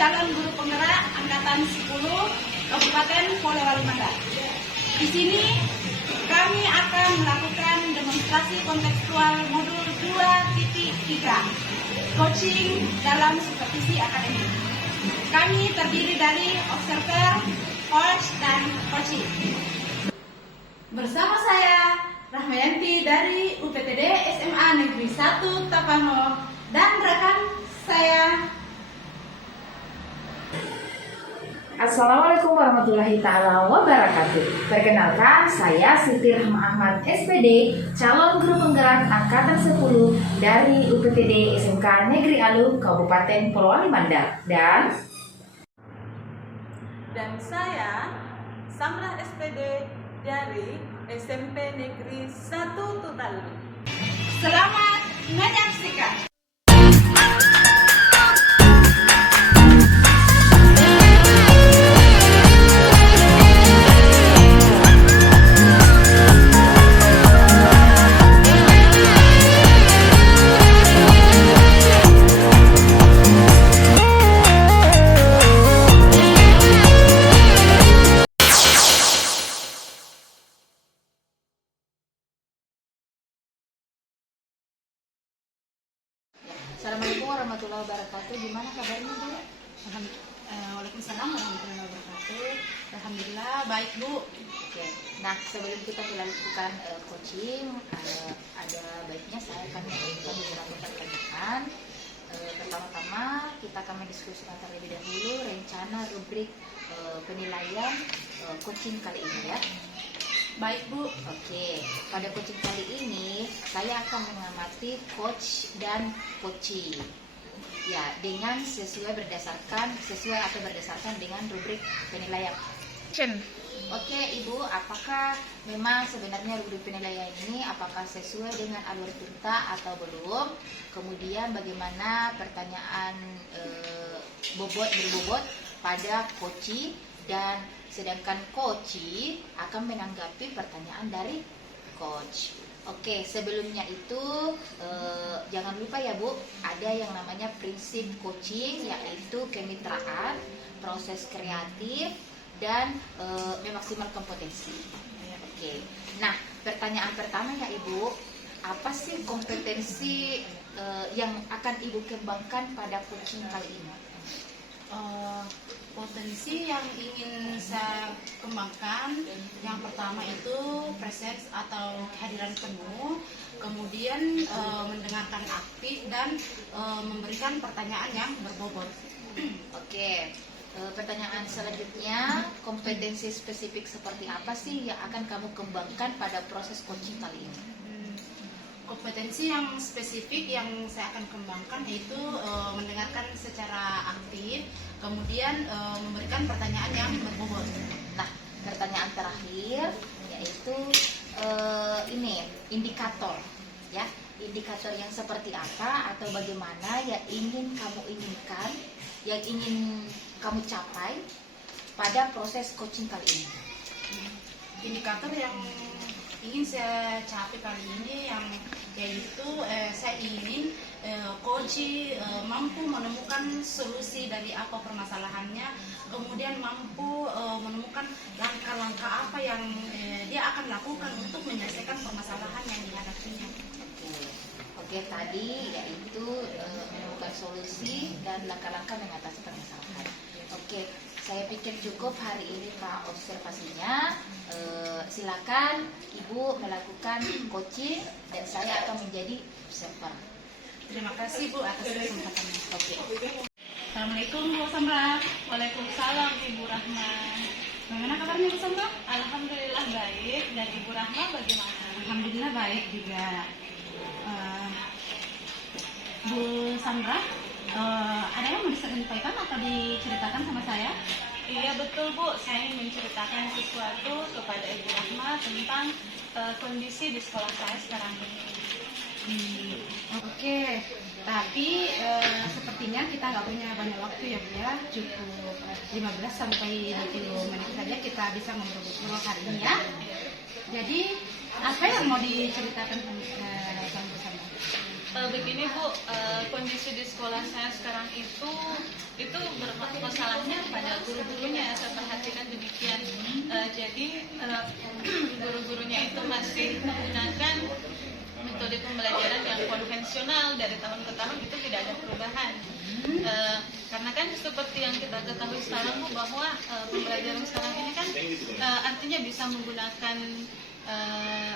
calon guru penggerak angkatan 10 Kabupaten Polewali Mandar. Di sini kami akan melakukan demonstrasi kontekstual modul 2.3, coaching dalam supervisi akademik. Kami terdiri dari observer, coach, dan coaching. Bersama saya, Rahmayanti dari UPTD SMA Negeri 1 Tapano, dan rekan saya. Assalamualaikum warahmatullahi ta'ala wabarakatuh. Perkenalkan, saya Siti Rahma Ahmad SPD, calon guru penggerak angkatan 10 dari UPTD SMK Negeri Alu, Kabupaten Polewali Mandar. Dan saya Samrah SPD dari SMP Negeri 1 Tutalu. Selamat menyaksikan. Assalamualaikum warahmatullahi wabarakatuh. Gimana kabarnya, Bu? Waalaikumsalam warahmatullahi wabarakatuh. Alhamdulillah baik, Bu. Oke. Nah, sebelum kita melakukan coaching, ada baiknya saya akan memberikan beberapa pertanyaan. Pertama-tama kita akan mendiskusikan terlebih dahulu rencana rubrik penilaian coaching kali ini ya. Baik, Bu. Oke, pada coaching kali ini saya akan mengamati coach dan coachee. Ya, dengan sesuai berdasarkan dengan rubrik penilaian. Oke, Ibu, apakah memang sebenarnya rubrik penilaian ini apakah sesuai dengan alur cerita atau belum? Kemudian bagaimana pertanyaan berbobot pada coachee, dan sedangkan coachee akan menanggapi pertanyaan dari coach. Oke, sebelumnya itu jangan lupa ya, Bu, ada yang namanya prinsip coaching, yaitu kemitraan, proses kreatif, dan memaksimalkan potensi. Oke, nah pertanyaan pertama ya, Ibu, apa sih kompetensi yang akan Ibu kembangkan pada coaching kali ini? Potensi yang ingin saya kembangkan, yang pertama itu presence atau kehadiran penuh, kemudian mendengarkan aktif, dan memberikan pertanyaan yang berbobot. Oke, pertanyaan selanjutnya, kompetensi spesifik seperti apa sih yang akan kamu kembangkan pada proses coaching kali ini? Kompetensi yang spesifik yang saya akan kembangkan yaitu mendengarkan secara aktif, kemudian memberikan pertanyaan yang berbobot. Nah, pertanyaan terakhir yaitu ini indikator, ya, indikator yang seperti apa atau bagaimana yang ingin kamu capai pada proses coaching kali ini. Indikator yang ingin saya capai kali ini yaitu saya ingin coachee mampu menemukan solusi dari apa permasalahannya, kemudian mampu menemukan langkah-langkah apa yang dia akan lakukan untuk menyelesaikan permasalahan yang dihadapinya. Oke, tadi yaitu menemukan solusi dan langkah-langkah mengatasi permasalahan. Oke, saya pikir cukup hari ini Pak observasinya. Silakan Ibu melakukan coaching dan saya akan menjadi observer. Terima kasih, Bu, atas kesempatannya. Oke. Assalamualaikum, Bu Samra. Waalaikumsalam, Ibu Rahma. Bagaimana kabarnya, Bu Samra? Alhamdulillah baik. Dan Ibu Rahma bagaimana? Alhamdulillah baik juga. Bu Samra, ada yang mau disampaikan atau diceritakan sama saya? Iya betul, Bu, saya ingin menceritakan sesuatu kepada Ibu Rahma tentang kondisi di sekolah saya sekarang ini. Oke, tapi sepertinya kita nggak punya banyak waktu ya, Bu ya. Cukup 15 sampai 20 menit saja kita bisa ngobrol hari ini ya. Jadi apa yang mau diceritakan sama bersama? Begini Bu, kondisi di sekolah saya sekarang itu masalahnya pada guru-gurunya. Saya perhatikan demikian. Jadi guru-gurunya itu masih menggunakan metode pembelajaran yang konvensional. Dari tahun ke tahun itu tidak ada perubahan. Karena kan seperti yang kita ketahui sekarang Bu, bahwa pembelajaran sekarang ini kan artinya bisa menggunakan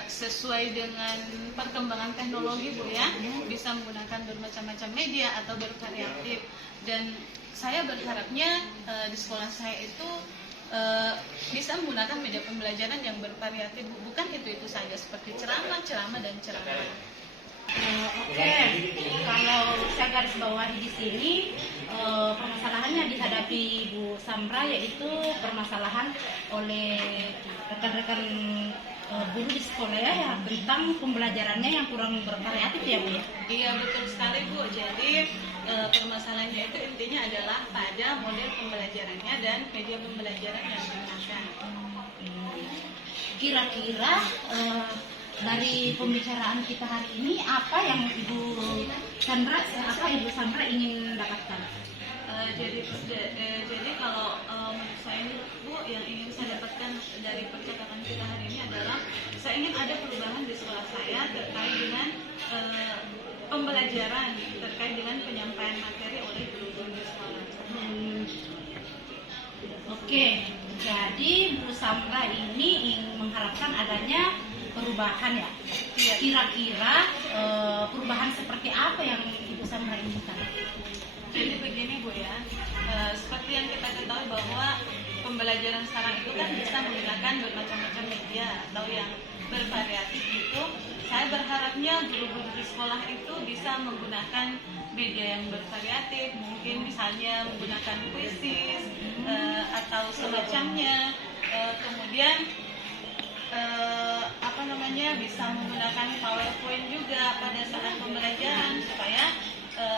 sesuai dengan perkembangan teknologi Bu ya, bisa menggunakan bermacam-macam media atau bervariatif. Dan saya berharapnya di sekolah saya itu bisa menggunakan media pembelajaran yang bervariatif Bu. Bukan itu saja seperti ceramah dan ceramah. Oke, kalau saya garis bawahi di sini, permasalahannya dihadapi Bu Samra, yaitu permasalahan oleh rekan-rekan guru di sekolah ya, tentang pembelajarannya yang kurang bervariatif ya Bu ya. Iya betul sekali Bu. Jadi permasalahannya itu intinya adalah pada model pembelajarannya dan media pembelajaran yang digunakan. Kira-kira dari pembicaraan kita hari ini, apa yang Ibu Sandra ingin dapatkan? Jadi kalau menurut saya ini Bu, yang ingin saya dapatkan dari percakapan kita hari ini adalah saya ingin ada perubahan di sekolah saya terkait dengan pembelajaran, terkait dengan penyampaian materi oleh guru-guru di sekolah. Oke, jadi Bu Samra ini ingin mengharapkan adanya perubahan ya. Kira-kira perubahan seperti apa yang Ibu Samra inginkan? Jadi begini Bu ya, seperti yang kita ketahui bahwa pembelajaran sekarang itu kan bisa menggunakan bermacam-macam media atau yang bervariatif itu. Saya berharapnya guru-guru di sekolah itu bisa menggunakan media yang bervariatif, mungkin misalnya menggunakan kuisis atau semacamnya. Kemudian bisa menggunakan PowerPoint juga pada saat pembelajaran supaya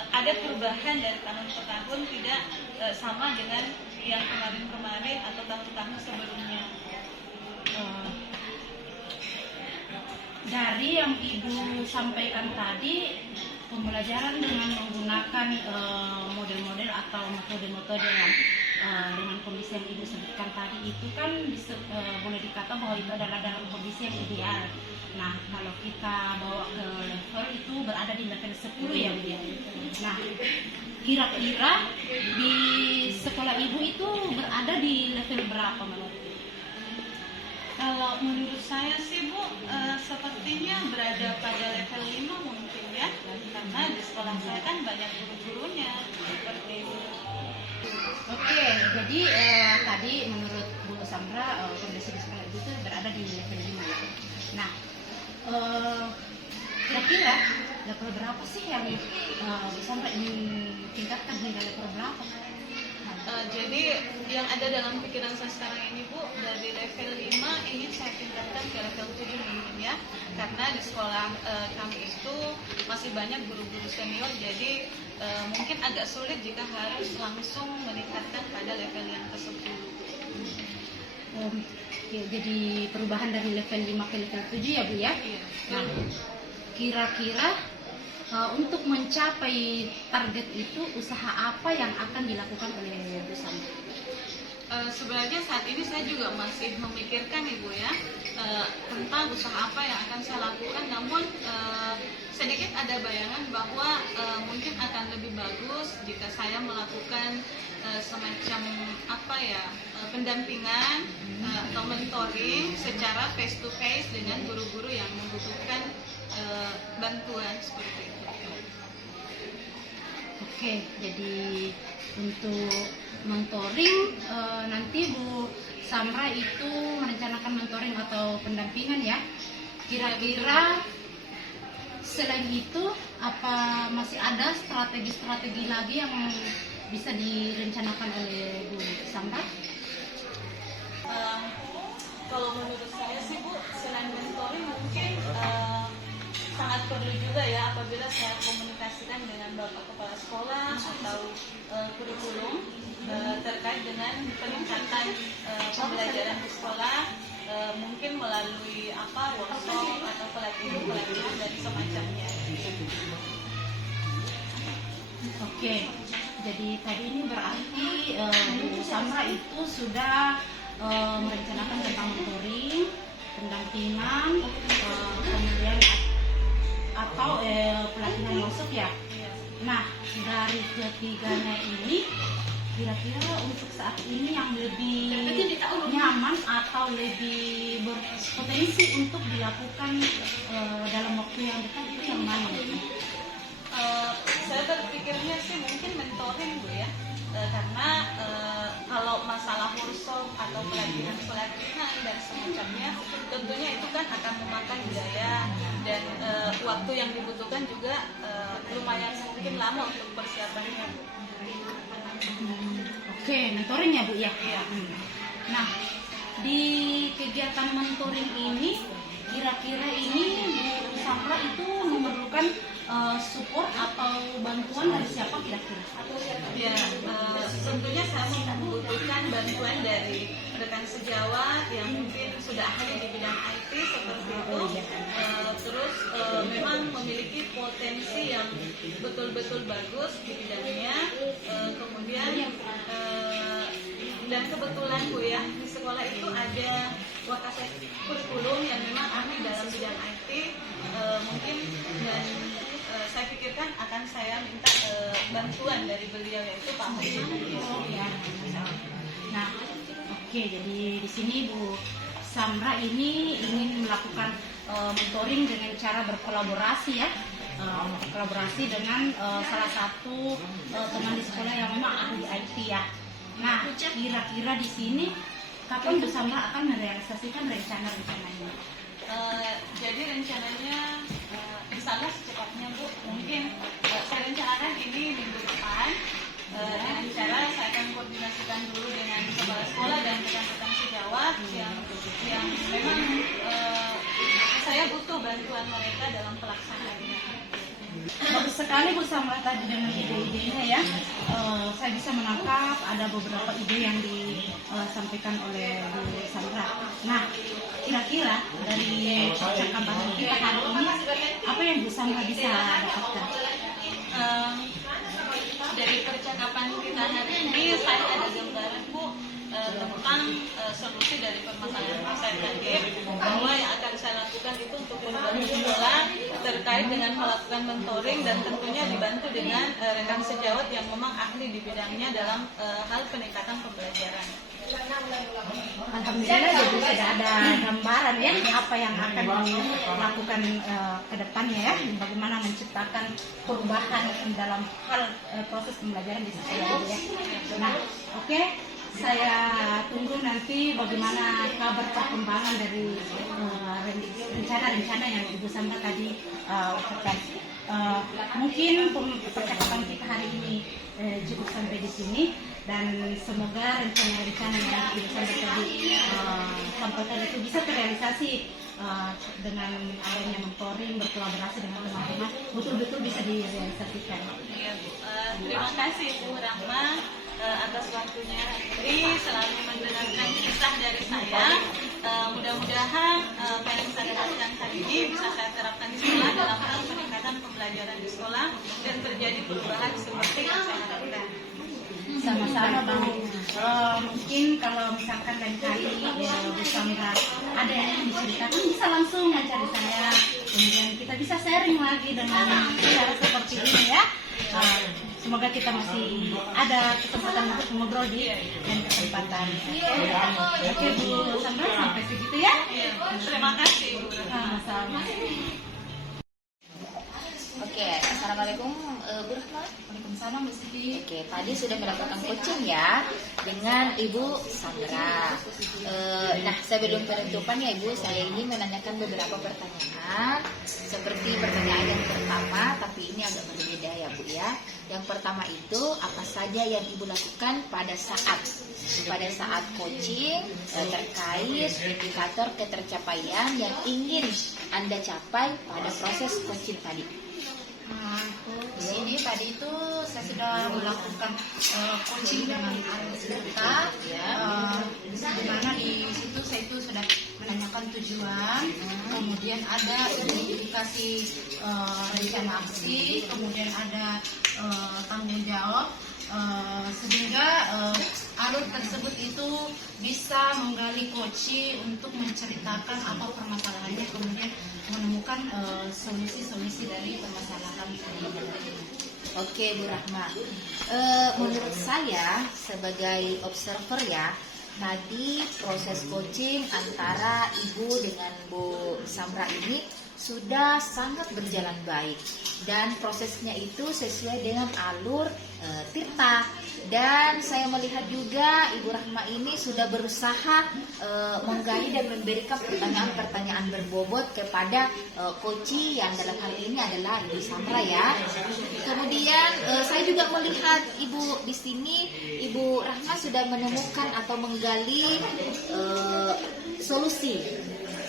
ada perubahan dari tahun ke tahun, tidak sama dengan yang kemarin-kemarin atau tahun-tahun sebelumnya. Dari yang Ibu sampaikan tadi, pembelajaran dengan menggunakan model-model atau metode-metode yang dengan kondisi yang Ibu sebutkan tadi itu kan boleh dikata bahwa itu adalah dalam kondisi yang ideal. Nah, kalau kita bawa ke level itu berada di level 10 ya Bu ya. Nah, kira-kira di sekolah Ibu itu berada di level berapa menurut Ibu? Kalau menurut saya sih Bu, sepertinya berada pada level 5 mungkin ya, karena di sekolah saya kan banyak guru-gurunya seperti itu. Oke, jadi tadi menurut Bu Samra kondisi di sekolah Ibu itu berada di level 5 ya. Nah, kira-kira level berapa sih yang Bu Samra ingin tingkatkan hingga level berapa? Jadi yang ada dalam pikiran saya sekarang ini Bu, dari level 5 ingin saya tingkatkan ke level 7 mungkin ya. Karena di sekolah kami itu masih banyak guru-guru senior, jadi mungkin agak sulit jika harus langsung meningkatkan pada level yang ke-10. Ya, jadi perubahan dari level 5 ke level 7 ya Bu ya? Iya. Nah, kira-kira untuk mencapai target itu, usaha apa yang akan dilakukan oleh Bu Samra? Sebenarnya saat ini saya juga masih memikirkan Ibu ya, tentang usaha apa yang akan saya lakukan. Namun sedikit ada bayangan bahwa mungkin akan lebih bagus jika saya melakukan semacam pendampingan atau mentoring secara face to face dengan guru-guru yang membutuhkan bantuan seperti itu. Oke, jadi untuk mentoring nanti Bu Samra itu merencanakan mentoring atau pendampingan ya. Kira-kira selain itu apa masih ada strategi-strategi lagi yang bisa direncanakan oleh Bu Samra? Kalau menurut saya sih Bu, selain mentoring mungkin sangat perlu juga ya apabila saya komunikasikan dengan Bapak Kepala Sekolah atau kurikulum terkait dengan peningkatan pembelajaran di sekolah, mungkin melalui workshop atau pelatihan dan semacamnya. Oke, jadi tadi ini berarti Bu Samra itu sudah merencanakan tentang mentoring, pendampingan, kemudian atau pelatihan workshop ya. Nah, dari ketiganya ini kira-kira untuk saat ini yang lebih nyaman atau lebih berpotensi untuk dilakukan dalam waktu yang dekat itu yang mana? Saya berpikirnya sih mungkin mentoring Bu ya. Karena kalau masalah workshop atau pelatihan dan semacamnya tentunya itu kan akan memakan biaya dan waktu yang dibutuhkan juga lumayan mungkin lama untuk persiapannya. Oke, mentoring ya Bu ya. Iya. Nah, di kegiatan mentoring ini kira-kira ini Bu Samra itu memerlukan support atau bantuan dari siapa kira-kira? Ya, tentunya saya membutuhkan bantuan dari rekan sejawat yang mungkin sudah ahli di bidang IT seperti itu. Terus memang memiliki potensi yang betul-betul bagus di bidangnya. Kemudian dan kebetulan Bu ya di sekolah itu ada wakasek kurikulum yang memang ahli dalam bidang IT. Mungkin dan saya pikirkan akan saya minta bantuan dari beliau yaitu Pak Hussein. Nah, oke, jadi di sini Bu Samra ini ingin melakukan mentoring dengan cara berkolaborasi ya, kolaborasi dengan salah satu teman di sekolah yang memang ahli IT ya. Nah, kira-kira di sini kapan Bu Samra akan merealisasikan rencana-rencananya? Jadi rencananya misalnya secepatnya Bu, mungkin saya rencanakan ini minggu depan dengan cara saya akan koordinasikan dulu dengan kepala sekolah dan rekan-rekan sejawat yang memang saya butuh bantuan mereka dalam pelaksanaannya. Bagus sekali Bu Samra tadi dengan ide-idenya ya. Saya bisa menangkap ada beberapa ide yang disampaikan oleh Bu Samra. Nah, kira-kira dari percakapan kita hari ini apa yang Bu Samra bisa dapatkan? Dari percakapan kita hari ini saya ada gambaran Bu tentang solusi dari permasalahan saya tadi, bahwa yang akan saya lakukan itu untuk membantu sekolah terkait dengan melakukan mentoring dan tentunya dibantu dengan rekan sejawat yang memang ahli di bidangnya dalam hal peningkatan pembelajaran. Alhamdulillah jadi sudah ada gambaran ya apa yang akan dilakukan ke depannya ya, bagaimana menciptakan perubahan dalam hal proses pembelajaran di sekolah ya. Nah, oke. Saya tunggu nanti bagaimana kabar perkembangan dari rencana-rencana yang Ibu Samra tadi ucapkan. Mungkin percakapan kita hari ini cukup sampai di sini dan semoga rencana-rencana yang Ibu Samra tadi sampaikan itu bisa terrealisasi dengan adanya mentoring, berkolaborasi dengan teman-teman, betul-betul bisa direalisasikan. Ya, Bu. Terima kasih Bu Rahma atas waktunya. Jadi selalu mendengarkan kisah dari saya. Mudah-mudahan apa yang saya dapatkan hari ini bisa saya terapkan di sekolah dalam hal peningkatan pembelajaran di sekolah dan terjadi perubahan seperti yang saya harapkan. Sama-sama Bu. Mungkin kalau misalkan lain kali Bu Samra ada yang diceritakan bisa langsung mencari saya, kemudian kita bisa sharing lagi dengan cara seperti ini ya. Semoga kita masih ada kesempatan untuk ngobrol di lain kesempatan. Oke Bu Samra, sampai segitu ya. Terima kasih Bu. Sama-sama. Oke, assalamualaikum Bu Rahma. Waalaikumsalam Bu Siti. Oke, tadi sudah melakukan coaching ya dengan Ibu Samra. Nah, sebelum penutupan ya Ibu, saya ingin menanyakan beberapa pertanyaan. Seperti pertanyaan yang pertama, tapi ini agak berbeda ya Bu ya. Yang pertama itu, apa saja yang Ibu lakukan pada saat coaching terkait indikator ketercapaian yang ingin Anda capai pada proses coaching tadi? Di sini tadi itu saya sudah melakukan coaching dengan anggota di mana di situ saya itu sudah menanyakan tujuan, kemudian ada identifikasi rencana aksi, kemudian ada tanggung jawab alur tersebut itu bisa menggali koci untuk menceritakan apa permasalahannya, kemudian menemukan solusi-solusi dari permasalahan tersebut. Oke, Bu Rahma. Menurut saya sebagai observer ya, tadi proses coaching antara Ibu dengan Bu Samra ini sudah sangat berjalan baik dan prosesnya itu sesuai dengan alur Tirta. Dan saya melihat juga Ibu Rahma ini sudah berusaha menggali dan memberikan pertanyaan-pertanyaan berbobot kepada koci yang dalam hal ini adalah Ibu Samra ya. Kemudian saya juga melihat Ibu di sini, Ibu Rahma sudah menemukan atau menggali solusi.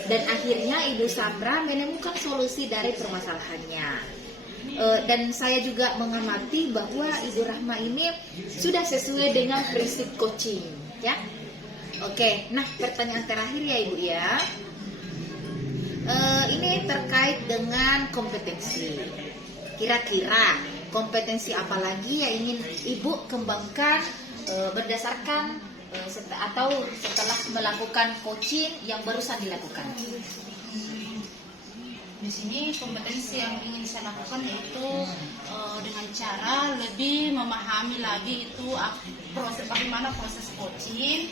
Dan akhirnya Ibu Samra menemukan solusi dari permasalahannya. Dan saya juga mengamati bahwa Ibu Rahma ini sudah sesuai dengan prinsip coaching, ya. Oke, nah pertanyaan terakhir ya Ibu ya. Ini terkait dengan kompetensi. Kira-kira kompetensi apa lagi yang ingin Ibu kembangkan berdasarkan atau setelah melakukan coaching yang barusan dilakukan? Di sini kompetensi yang ingin saya lakukan yaitu dengan cara lebih memahami lagi itu bagaimana proses coaching,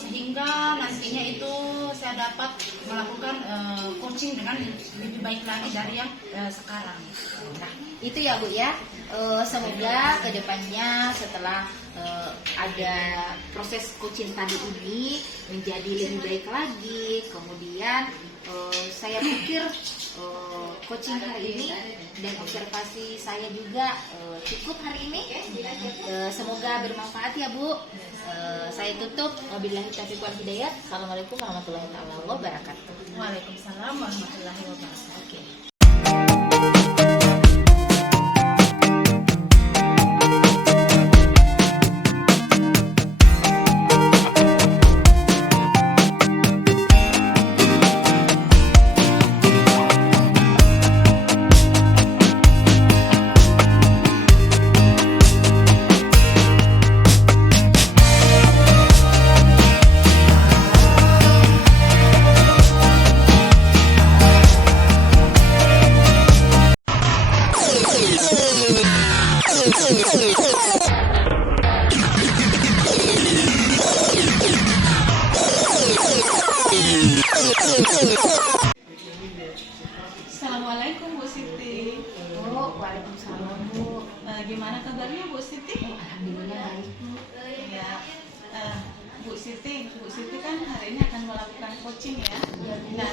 sehingga nantinya itu saya dapat melakukan coaching dengan lebih baik lagi dari yang sekarang. Nah, itu ya Bu ya. Semoga kedepannya setelah ada proses coaching tadi ini menjadi lebih baik lagi. Kemudian saya pikir coaching hari ini dan observasi saya juga cukup hari ini. Semoga bermanfaat ya Bu. Saya tutup. Wabillahi taufiq wal hidayah. Assalamualaikum warahmatullahi wabarakatuh. Waalaikumsalam warahmatullahi wabarakatuh. Oke. Assalamualaikum Bu Siti. Waalaikumsalam Bu. Gimana kabarnya Bu Siti? Alhamdulillah baik. Ya, Bu Siti kan hari ini akan melakukan coaching ya. Nah,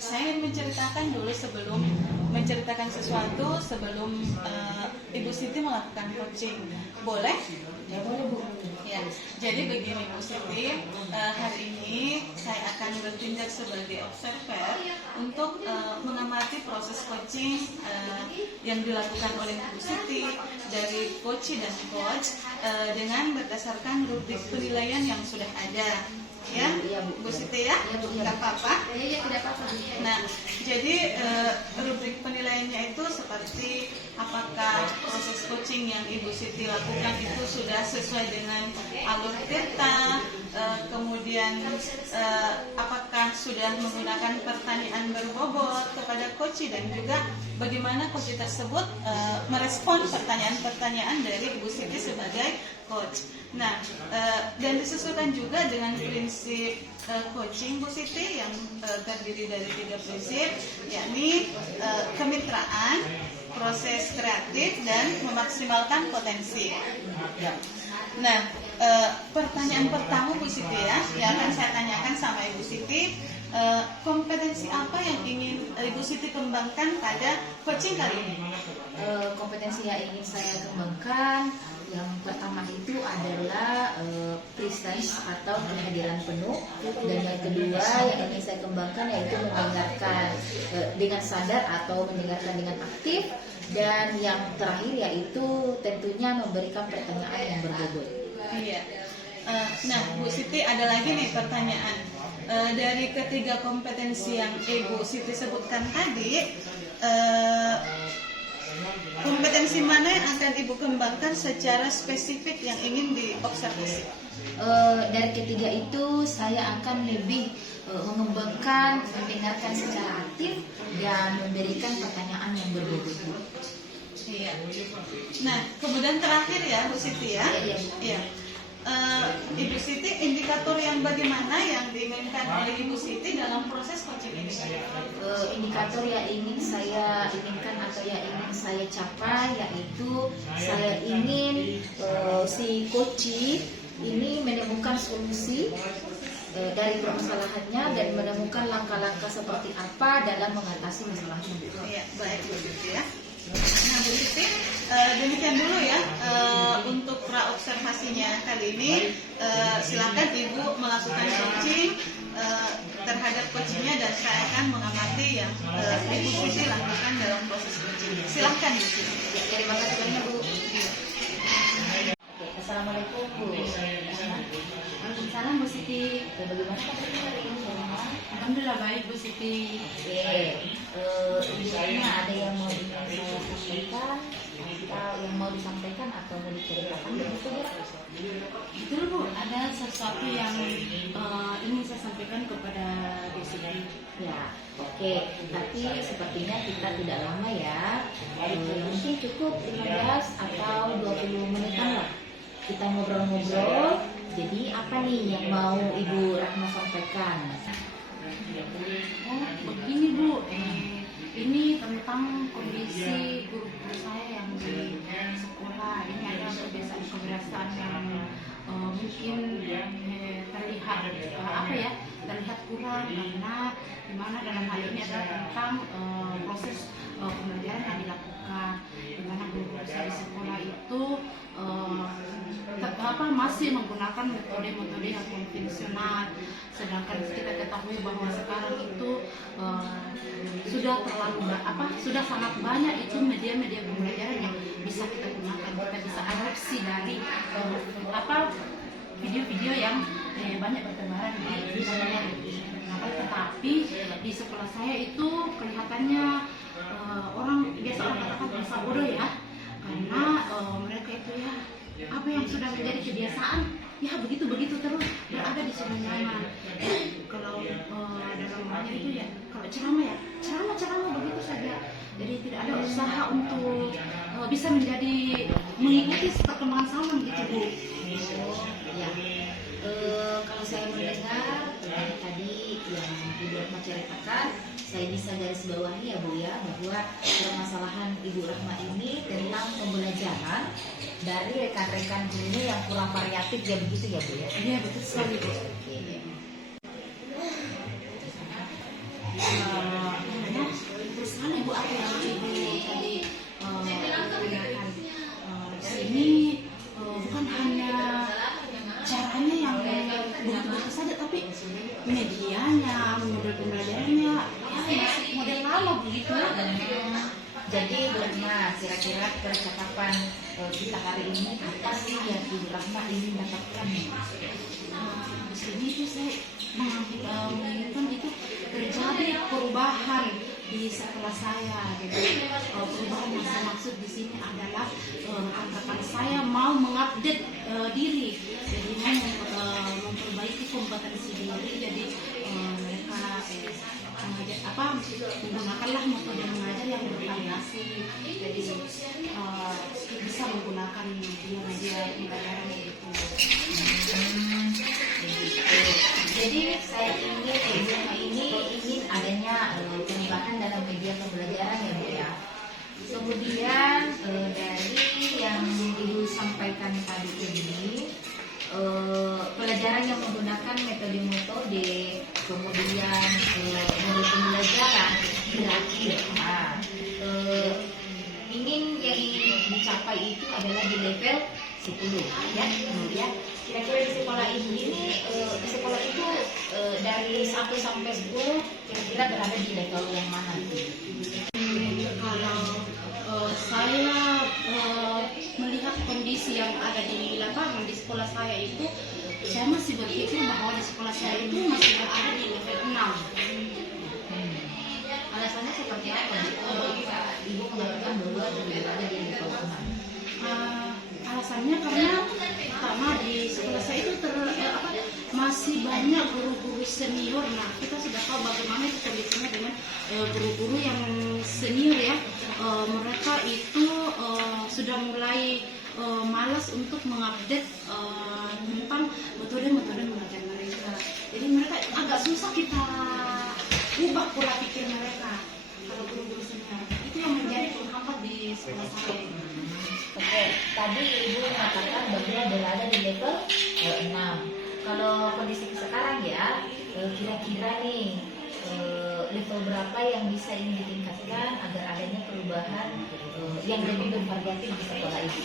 saya menceritakan dulu sebelum menceritakan sesuatu sebelum Ibu Siti melakukan coaching. Boleh? Ya boleh Bu. Ya, jadi begini Bu Siti, hari ini saya akan bertindak sebagai observer untuk mengamati proses coaching yang dilakukan oleh Bu Siti dari coach dan coach dengan berdasarkan rubrik penilaian yang sudah ada. Ya, Bu Siti ya, nggak apa-apa. Iya tidak apa-apa. Nah, jadi rubrik penilaiannya itu seperti apakah proses coaching yang Ibu Siti lakukan itu sudah sesuai dengan alur Tirta, kemudian apakah sudah menggunakan pertanyaan berbobot kepada coach dan juga bagaimana coach tersebut merespon pertanyaan-pertanyaan dari Ibu Siti sebagai coach. Nah, dan disesuaikan juga dengan prinsip coaching Bu Siti yang terdiri dari 3 prinsip, yakni kemitraan, proses kreatif, dan memaksimalkan potensi. Nah, pertanyaan pertama Bu Siti ya, yang akan saya tanyakan sama Ibu Siti, kompetensi apa yang ingin Ibu Siti kembangkan pada coaching kali ini? Kompetensi yang ingin saya kembangkan yang pertama itu adalah presence atau kehadiran penuh, dan yang kedua yang ingin saya kembangkan yaitu mendengarkan dengan sadar atau mendengarkan dengan aktif, dan yang terakhir yaitu tentunya memberikan pertanyaan yang berbobot. Iya. Nah Bu Siti ada lagi nih pertanyaan dari ketiga kompetensi yang Ibu Siti sebutkan tadi. Kompetensi mana yang akan Ibu kembangkan secara spesifik yang ingin diobservasi? Dari ketiga itu saya akan lebih mengembangkan mendengarkan secara aktif dan memberikan pertanyaan yang berbobot. Iya. Nah, kemudian terakhir ya Bu Siti ya. Iya. Iya. Ibu Siti, indikator yang bagaimana yang diinginkan oleh Ibu Siti dalam proses coaching ini? Indikator yang ingin saya inginkan atau yang ingin saya capai yaitu saya ingin si coach ini menemukan solusi dari permasalahannya dan menemukan langkah-langkah seperti apa dalam mengatasi masalahnya. Iya, baik Bu Siti ya. Nah Bu Siti, demikian dulu ya untuk pra-observasinya kali ini. Silakan Ibu melakukan coaching terhadap coachingnya dan saya akan mengamati yang Ibu Siti lakukan dalam proses coaching. Silakan Bu Siti. Ya, terima kasih banyak Bu. Oke, assalamualaikum Bu. Waalaikumsalam Bu Siti. Oke, bagaimana kabarnya hari ini? Alhamdulillah baik Bu Siti. Misalnya ada yang mau saya sampaikan atau yang mau disampaikan atau mau diceritakan begitu ya? Betul Bu, ada sesuatu yang ingin saya sampaikan kepada Bu Siti. Ya, oke. Tapi sepertinya kita tidak lama ya. Mungkin cukup 15 atau 20 menitan lah. Kita ngobrol-ngobrol. Jadi apa nih yang mau Ibu Rahma sampaikan? Oh begini Bu, ini tentang kondisi guru-guru saya yang di sekolah. Ini ada kebiasaan-kebiasaan yang mungkin terlihat terlihat kurang karena dimana dalam hal ini adalah tentang proses pembelajaran yang dilakukan, dimana guru-guru saya di sekolah itu masih menggunakan metode-metode yang konvensional, sedangkan kita ketahui bahwa sekarang itu sudah sangat banyak itu media-media pembelajaran yang bisa kita gunakan. Kita bisa adopsi dari video-video yang banyak bertebaran di internet. Tetapi di sekolah saya itu kelihatannya orang katakan merasa bodoh ya, karena mereka itu ya apa yang sudah menjadi kebiasaan ya begitu terus berada di zona nyaman. Kalau dalam rumahnya itu ya kalau ceramah begitu saja, jadi tidak ada usaha untuk bisa mengikuti perkembangan zaman gitu Bu. Ya. Kalau saya mendengar tadi yang Ibu Rahma ceritakan, saya bisa garis bawahi ya Bu ya, bahwa permasalahan Ibu Rahma ini tentang pembelajaran dari rekan-rekan guru yang kurang variatif ya, begitu ya Bu ya? Iya betul sekali Bu. Betul sekali Bu, apa yang Ibu tadi gunakan di sini bukan hanya caranya yang begitu saja, tapi medianya, model pembelajarannya masih model lama begitu. Jadi Bu Rahma, kira-kira percakapan kita hari ini apa sih yang Ibu Rahma ingin dapatkan? Di sini tuh saya menginginkan itu terjadi perubahan di sekolah saya. Jadi perubahan yang saya maksud di sini adalah angkatan saya mau mengupdate diri, jadi mau memperbaiki kompetensi diri. Jadi mereka menggunakanlah metode mengajar yang bervariasi. Jadi bisa menggunakan media pembelajaran itu. Jadi saya ingin adanya perubahan dalam media pembelajaran ya Bu ya. Kemudian dari yang Ibu sampaikan tadi ini, pelajaran yang menggunakan metode-metode, kemudian model pembelajaran berakhir. Yang ingin dicapai itu adalah di level 10 ya. Kemudian kira-kira di sekolah itu dari 1 sampai 10 kira-kira berada di level yang mana itu? Kalau saya melihat kondisi yang ada di lapangan di sekolah saya itu, saya masih berpikir bahwa di sekolah saya itu masih berada di level 6. alasannya seperti apa? Ibu mengatakan bahwa berada di level 6. Alasannya karena pertama di sekolah saya itu masih banyak guru-guru senior. Nah, kita sudah tahu bagaimana itu kondisinya dengan guru-guru yang senior ya. Mereka itu sudah mulai malas untuk mengupdate tentang metode-metode mengajar mereka. Jadi mereka agak susah kita ubah pola pikir mereka. Kalau guru-guru senior itu yang menjadi penghambat di sekolah saya. Oke, tadi Ibu mengatakan bahwa berada di level 6. Kalau kondisi sekarang ya, kira-kira nih level berapa yang bisa ingin ditingkatkan agar adanya perubahan yang lebih bervariatif di sekolah Ibu?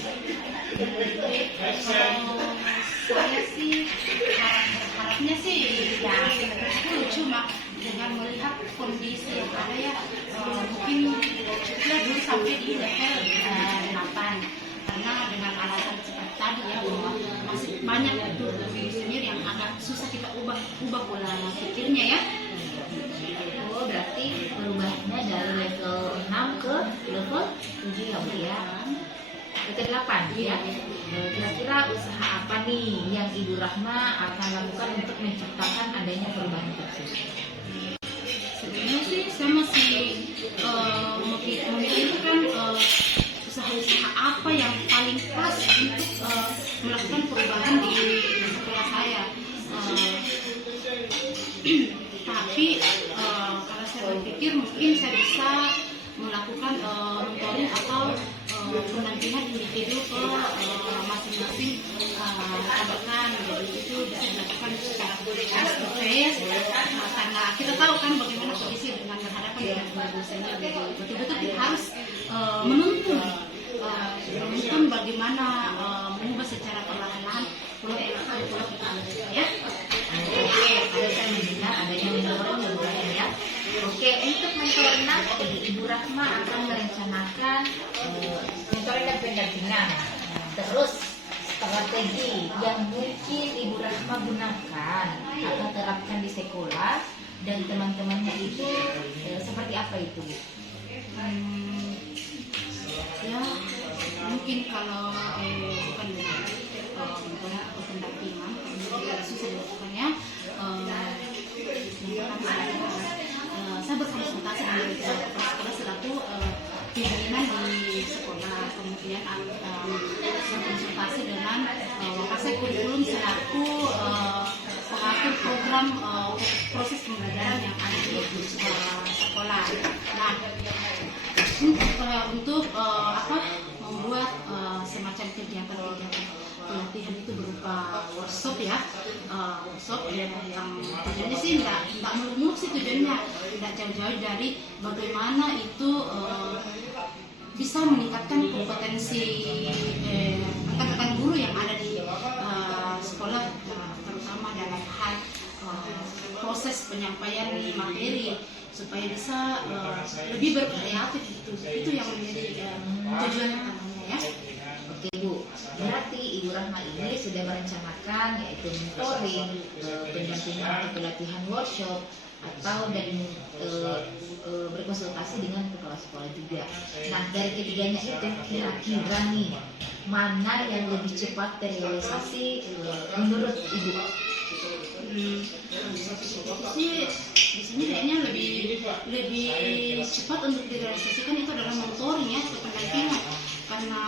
Saya sih berharapnya sih ya sebenarnya cuma dengan melihat kondisi yang ada ya mungkin cukuplah dulu sampai di level 8 karena dengan alasan seperti tadi ya bahwa masih banyak guru senior yang agak susah kita ubah pola pikirnya ya. Oh, berarti perubahannya dari level 6 ke level 7 ya Bu ya. Level 8 ya. Kira-kira usaha apa nih yang Ibu Rahma akan lakukan untuk menciptakan adanya perubahan tersebut? Sebenarnya sih saya masih memikirkan usaha-usaha apa yang paling pas untuk melakukan perubahan di sekolah saya. Tapi kalau saya berpikir mungkin saya bisa melakukan mentoring atau pendampingan individu ke masing-masing rekan. Jadi itu bisa dilakukan secara face to face karena kita tahu kan bagaimana kondisi dengan berhadapan dengan guru senior. Betul-betul kita harus menuntun bagaimana mengubah secara perlahan-lahan pola pikir ya. Oke, tadi saya mendengar adanya mentoring yang lain ya. Oke, untuk mentoring nanti Ibu Rahma akan merencanakan mentoring dan pendampingan. Terus strategi yang mungkin Ibu Rahma gunakan atau terapkan di sekolah dan teman-temannya itu seperti apa itu? Ya mungkin kalau bukan dengan mentoring atau pendampingan susah dilakukannya. Saya berkonsultasi dengan kepala sekolah selaku pimpinan di sekolah, kemudian berkonsultasi dengan Wakasek Kurikulum selaku pengatur program proses pembelajaran yang ada di sekolah. Nah, untuk membuat semacam kegiatan-kegiatan pelatihan itu berupa workshop ya, workshop yang tujuannya sih tidak melulu sih, tujuannya tidak jauh-jauh dari bagaimana itu bisa meningkatkan kompetensi rekan-rekan guru yang ada di sekolah, terutama dalam hal proses penyampaian materi supaya bisa lebih berkreatif itu yang menjadi tujuan utamanya ya. Oke Bu, berarti Ibu Rahma ini sudah merencanakan yaitu mentoring, pendampingan atau pelatihan workshop atau dan berkonsultasi dengan kepala sekolah juga. Nah, dari ketiganya itu kira-kira nih mana yang lebih cepat terrealisasi menurut Ibu? Di sini kayaknya lebih cepat untuk direalisasikan itu adalah mentoring ya atau pendampingan. Karena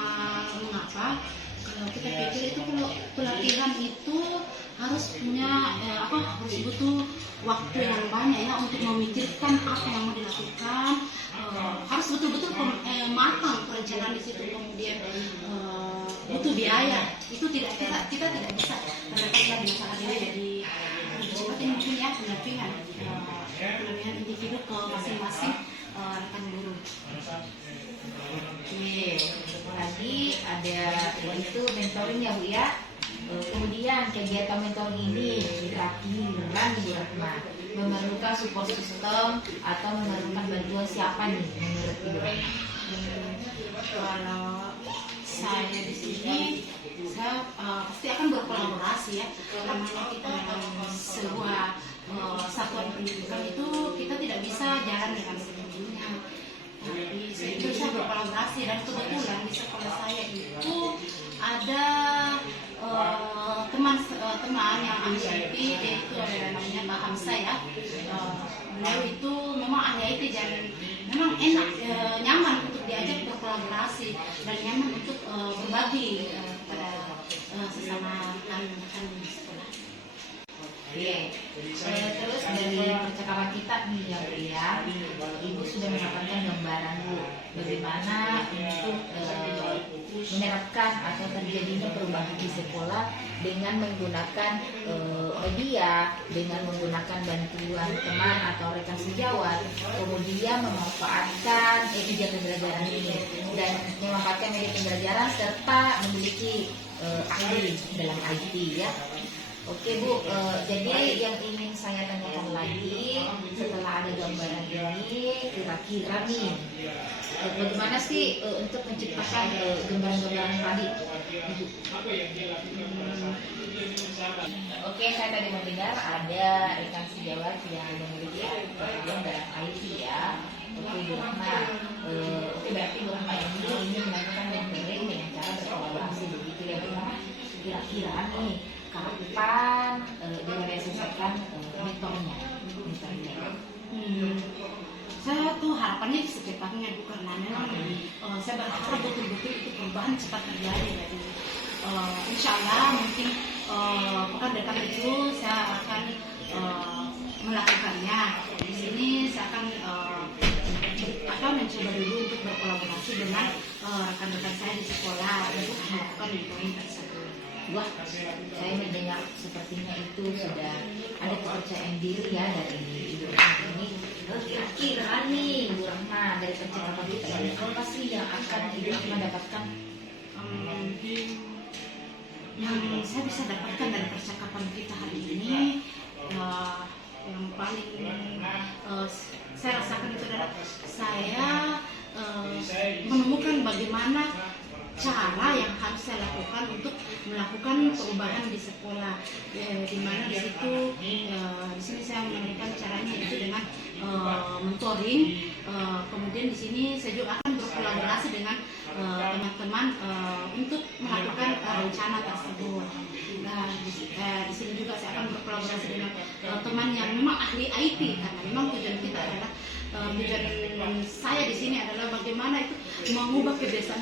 mengapa? Kalau kita pikir itu kalau pelatihan itu harus punya harus butuh waktu yang banyak ya untuk memikirkan apa yang mau dilakukan, harus betul-betul matang perencanaan di situ, kemudian butuh biaya. Itu kita tidak bisa mendapatkan masalah ini. Jadi cepat ini mungkin ya pendampingan individu ke masing-masing rekan guru. Oke, tadi ada itu mentoring ya Bu ya. Kemudian kegiatan mentoring ini kira-kira Ibu Rahma memerlukan support system atau memerlukan bantuan siapa nih menurut Ibu Rahma? Kalau saya di sini saya pasti akan berkolaborasi ya. Namanya kita dalam sebuah satuan pendidikan itu kita tidak bisa jalan dengan sendiri. itu saya berkolaborasi, dan kebetulan di sekolah saya itu ada teman yang ahli IT, yaitu namanya Mbak Hamsa ya. Beliau itu memang ahli IT dan memang enak, nyaman untuk diajak berkolaborasi dan nyaman untuk berbagi kepada sesama rekan-rekan di sekolah. Oke, terus dari percakapan kita nih ya Bu ya, Ibu sudah mendapatkan gambaran Bu bagaimana untuk menerapkan atau terjadinya perubahan di sekolah dengan menggunakan media, dengan menggunakan bantuan teman atau rekan sejawat, kemudian memanfaatkan media pembelajaran ini dan memanfaatkan media pembelajaran serta memiliki ahli dalam IT ya. Oke Bu, jadi yang ingin saya tanyakan lagi setelah ada gambaran ini, kira-kira nih bagaimana sih untuk menciptakan gambaran-gambaran tadi, Ibu? Oke, saya tadi mendengar ada rekan sejawat yang memiliki pengalaman dalam IT ya. Oke Bu Rahma, oke berarti Bu Rahma ini ingin melakukan mentoring dengan cara berkolaborasi begitu ya Bu Rahma. Kira-kira nih kapan direalisasikan mentornya? Saya tuh harapannya secepatnya Bu, karena memang saya berharap betul-betul itu perubahan cepat terjadi. Jadi insya Allah mungkin pekan depan itu saya akan melakukannya. Di sini saya akan mencoba dulu untuk berkolaborasi dengan rekan-rekan saya di sekolah untuk melakukan mentoring tersebut. Wah, saya mendengar sepertinya itu sudah ada kepercayaan diri ya dari Ibu Rahma ini. Kira-kira nih Bu Rahma, dari percakapan kita ini apa sih yang akan Ibu Rahma dapatkan? Yang saya bisa dapatkan dari percakapan kita hari ini, yang paling saya rasakan itu adalah saya menemukan bagaimana cara yang harus saya lakukan untuk melakukan perubahan di sekolah, di mana di situ di sini saya menemukan caranya itu dengan mentoring. Kemudian di sini saya juga akan berkolaborasi dengan teman-teman untuk melakukan rencana tersebut. Nah, di sini juga saya akan berkolaborasi dengan teman yang memang ahli IT, karena memang tujuan kita adalah tujuan saya di sini adalah bagaimana itu mengubah kebiasaan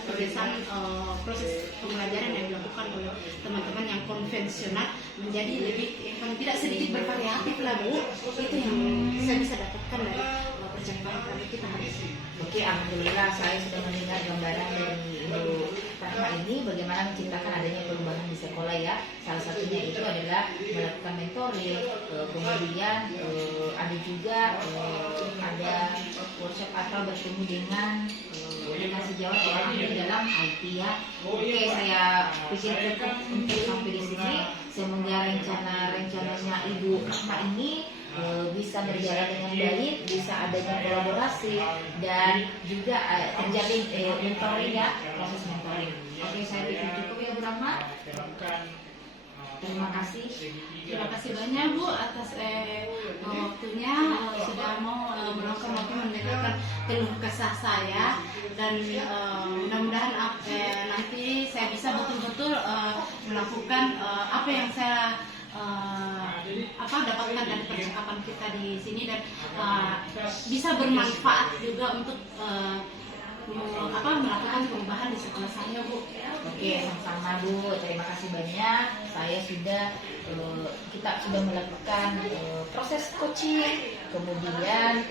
proses pembelajaran yang dilakukan oleh teman-teman yang konvensional menjadi lebih tidak sedikit bervariatif lah Bu. Itu yang saya bisa dapatkan dari percakapan kita hari ini. Oke, alhamdulillah saya sudah mendengar gambaran dari Ibu Rahma ini bagaimana menciptakan adanya perubahan di sekolah ya. Salah satunya itu adalah melakukan mentoring, kemudian ada juga ada workshop atau bertemu dengan rekan sejawat yang ahli dalam IT ya. Oke, saya pikir cukup untuk sampai di sini. Semoga rencananya Ibu Rahma ini bisa berjalan dengan baik, bisa adanya kolaborasi dan juga terjalin mentoring ya, proses mentoring. Oke, saya pikir cukup ya Bu Rahma. Terima kasih. Terima kasih banyak Bu atas waktunya, sudah mau meluangkan waktu mendengarkan keluh kesah saya, dan mudah-mudahan nanti saya bisa betul-betul melakukan apa yang saya dapatkan dari percakapan kita di sini, dan bisa bermanfaat juga untuk melakukan perubahan di sekolah saya Bu. Oke, sama-sama Bu. Terima kasih banyak. Kita sudah melakukan proses coaching. Kemudian